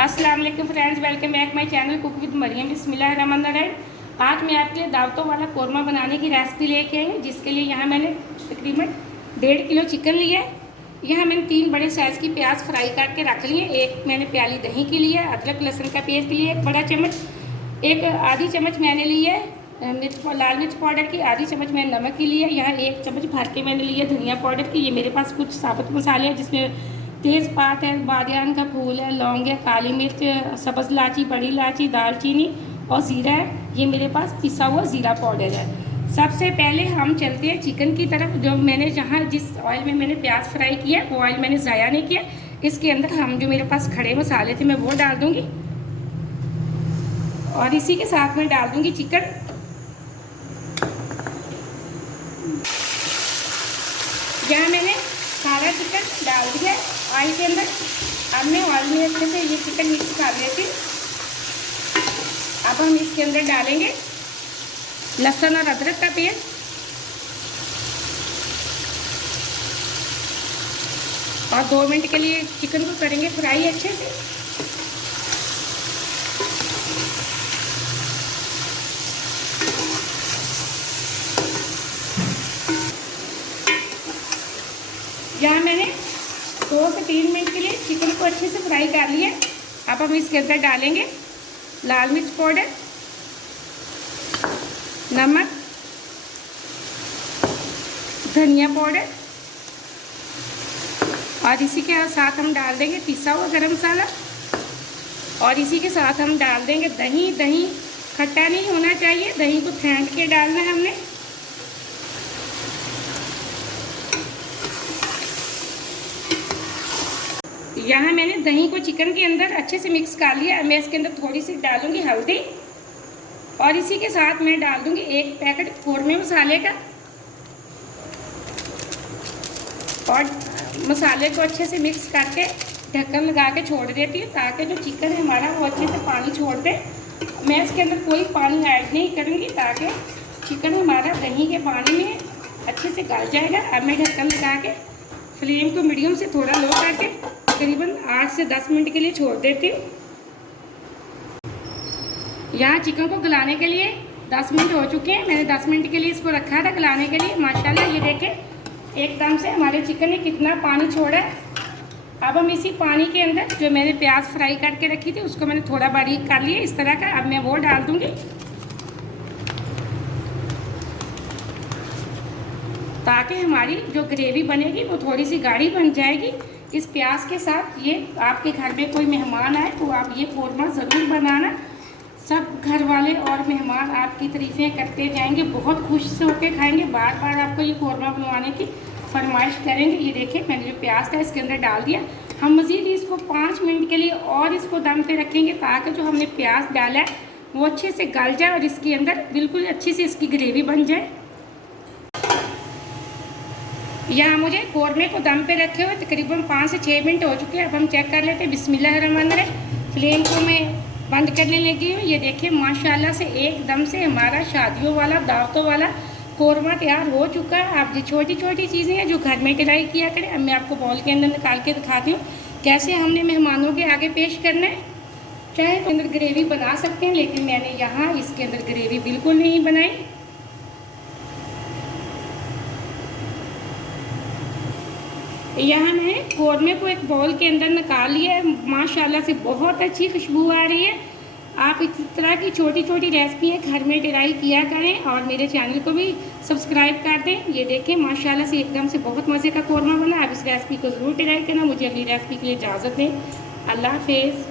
अस्सलाम वालेकुम friends, welcome back my channel cook with Mariam. बिस्मिल्लाहिर्रहमानिर्रहीम। आज मैं आपके लिए दावतों वाला कौरमा बनाने की रेसिपी लेके आई हूँ, जिसके लिए यहाँ मैंने तकरीबन 1.5 किलो चिकन लिया है। यहाँ मैंने 3 बड़े साइज़ की प्याज फ्राई करके रख ली है। एक मैंने प्याली दही की ली है, अदरक लहसुन का पेस्ट लिया एक बड़ा चम्मच, एक आधी चम्मच मैंने ली है लाल मिर्च पाउडर की, आधी चम्मच मैंने नमक की ली है। यहाँ 1 चम्मच भर के मैंने लिया धनिया पाउडर की। ये मेरे पास कुछ साबुत मसाले हैं, जिसमें तेज़पात है, बादियान का फूल है, लौंग है, काली मिर्च, सब्ज़ इलायची, बड़ी इलायची, दालचीनी और ज़ीरा है। ये मेरे पास पिसा हुआ ज़ीरा पाउडर है। सबसे पहले हम चलते हैं चिकन की तरफ। जो मैंने जहाँ जिस ऑयल में मैंने प्याज फ्राई किया वो ऑयल मैंने ज़ाया नहीं किया। इसके अंदर हम जो मेरे पास खड़े मसाले थे मैं वो डाल दूँगी और इसी के साथ में डाल दूँगी चिकन। यहाँ मैंने सारा चिकन डाल दिया ऑयल के अंदर। अब मैं ऑयल में अच्छे से ये चिकन मिक्स कर लेती हूँ। अब हम इसके अंदर डालेंगे लहसुन और अदरक का पेस्ट, और 2 मिनट के लिए चिकन को करेंगे फ्राई अच्छे से। यहाँ मैंने 2 से 3 मिनट के लिए चिकन को अच्छे से फ्राई कर लिया। अब हम इसके अंदर डालेंगे लाल मिर्च पाउडर, नमक, धनिया पाउडर, और इसी के साथ हम डाल देंगे पिसा हुआ गरम मसाला, और इसी के साथ हम डाल देंगे दही। दही खट्टा नहीं होना चाहिए, दही को फेंट के डालना है हमने। यहाँ मैंने दही को चिकन के अंदर अच्छे से मिक्स कर लिया। मैं इसके अंदर थोड़ी सी डालूंगी हल्दी, और इसी के साथ मैं डाल दूंगी 1 पैकेट कौरमे मसाले का, और मसाले को अच्छे से मिक्स करके ढक्कन लगा के छोड़ देती हूँ, ताकि जो चिकन है हमारा वो अच्छे से पानी छोड़ दे। मैं इसके अंदर कोई पानी ऐड नहीं करूँगी, ताकि चिकन हमारा दही के पानी में अच्छे से गल जाएगा। अब मैं ढक्कन लगा के फ्लेम को मीडियम से थोड़ा लो करके तकरीबन 8 से 10 मिनट के लिए छोड़ देती हूँ। यहाँ चिकन को गलाने के लिए 10 मिनट हो चुके हैं। मैंने 10 मिनट के लिए इसको रखा था गलाने के लिए। माशाल्लाह ये देखें एकदम से हमारे चिकन ने कितना पानी छोड़ा है। अब हम इसी पानी के अंदर जो मैंने प्याज फ्राई करके रखी थी उसको मैंने थोड़ा बारीक कर लिया इस तरह का। अब मैं वो डाल दूँगी, ताकि हमारी जो ग्रेवी बनेगी वो थोड़ी सी गाढ़ी बन जाएगी। इस प्याज के साथ ये आपके घर में कोई मेहमान आए तो आप ये कौरमा ज़रूर बनाना। सब घर वाले और मेहमान आपकी तारीफ़ें करते जाएंगे, बहुत खुश से होकर खाएंगे, बार बार आपको ये कौरमा बनवाने की फरमाइश करेंगे। ये देखिए मैंने जो प्याज था इसके अंदर डाल दिया। हम मज़ीद इसको 5 मिनट के लिए और इसको दम पे रखेंगे, ताकि जो हमने प्याज डाला है वो अच्छे से गल जाए और इसके अंदर बिल्कुल अच्छी से इसकी ग्रेवी बन जाए। यहाँ मुझे कौरमे को दम पे रखे हुए तकरीबन 5 से 6 मिनट हो चुके हैं। अब हम चेक कर लेते हैं। बिस्मिल्लाहिर्रहमानिर्रहीम। फ्लेम को मैं बंद करने लगी हूँ। ये देखिए माशाल्लाह से एकदम से हमारा शादियों वाला दावतों वाला कौरमा तैयार हो चुका है। आप जो छोटी छोटी चीज़ें हैं जो घर में ट्राई किया करें। अब मैं आपको बाउल के अंदर निकाल के दिखाती हूँ कैसे हमने मेहमानों के आगे पेश करना है। चाहे तो अंदर ग्रेवी बना सकते हैं, लेकिन मैंने यहाँ इसके अंदर ग्रेवी बिल्कुल नहीं बनाई। यहाँ मैंने कौरमे को एक बाउल के अंदर निकाल लिया है। माशाल्लाह से बहुत अच्छी खुशबू आ रही है। आप इस तरह की छोटी छोटी रेसिपियाँ घर में ट्राई किया करें और मेरे चैनल को भी सब्सक्राइब कर दें। ये देखें माशाल्लाह से एकदम से बहुत मज़े का कौरमा बना। आप इस रेसिपी को ज़रूर ट्राई करना। मुझे अगली रेसिपी के लिए इजाज़त दें। अल्लाह हाफिज़।